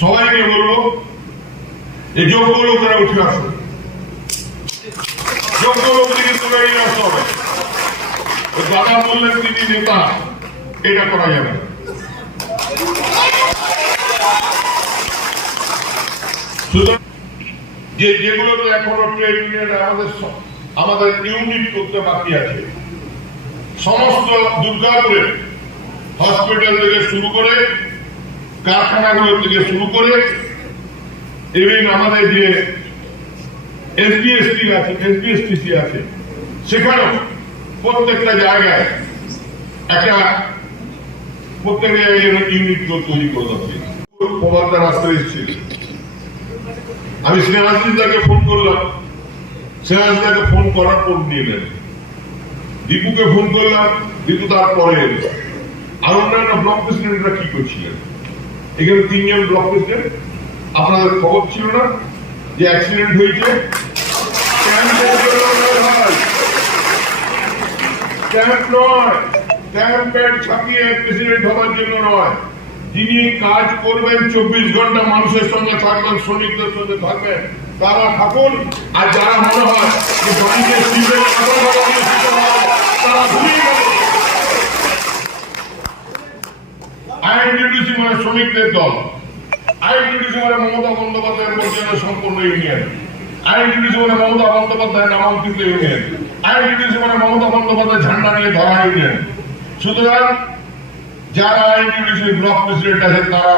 সবাইকে বলব এই যোগ্য লোকেরা উঠে আসুন যোগ্য লোকদিকে তুলে আসতে হবে দাদা বললেন তিনি নেতা, এটা করা যাবে। সুতরাং যে যেগুলোতে এখনও ট্রেড ইউনিয়ন আমাদের আমাদের ইউনিট করতে বাকি আছে। সমস্ত দুর্গাপুরে হসপিটাল থেকে শুরু করে কারখানাগুলো থেকে শুরু করে এবং আমাদের যে এসবিএসটি আছে এসবিএসটিসি আছে, সেখানেও প্রত্যেকটা জায়গায় একটা প্রত্যেক জায়গায় তৈরি করে এসেছিল আমি শ্রেয়াসিদাকে ফোন করলাম। শ্রেয়াসিদাকে ফোন করার পর নিয়ে দীপুকে ফোন করলাম। দীপু তারপরে আর অন্যান্য ব্লক প্রেসিডেন্টরা কি করছিলেন? এখানে তিনজন ব্লক প্রেসিডেন্ট আপনাদের খবর ছিল না যে অ্যাক্সিডেন্ট হয়েছে। যিনি কাজ করবেন চব্বিশ ঘণ্টা মানুষের সঙ্গে শ্রমিকদের সঙ্গে থাকবেন, তারা থাকুন। আর যারা মনে হয় মানে শ্রমিকদের দল। মানে মমতা বন্দ্যোপাধ্যায়ের পরিচালনা সম্পূর্ণ ইউনিয়ন। আইএনটিডিসি মানে মমতা বন্দ্যোপাধ্যায়ের নামাঙ্কিত ইউনিয়ন। আইএনটিডিসি মানে মমতা বন্দ্যোপাধ্যায় ঝান্ডা নিয়ে ধরা ইউনিয়ন। সুতরাং যারা আইএনটিডিসির ব্লক প্রেসিডেন্ট আছেন, তারা